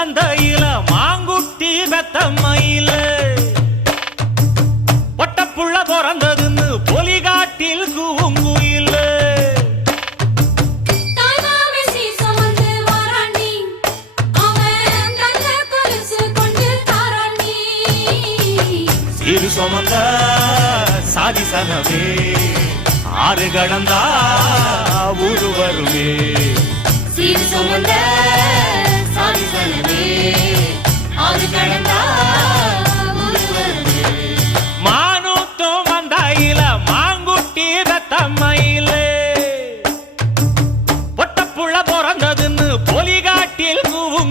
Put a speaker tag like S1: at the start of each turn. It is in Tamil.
S1: மந்தையில மாங்குட்டி பெத்தம்மையில பொட்டப்புள்ள பிறந்ததுன்னு பொலிகாட்டில் கூங்குயில. சிறு சுமந்த சாதி சனமே ஆறு கடந்தா ஊரு வருமே.
S2: சீர் சுமந்த 我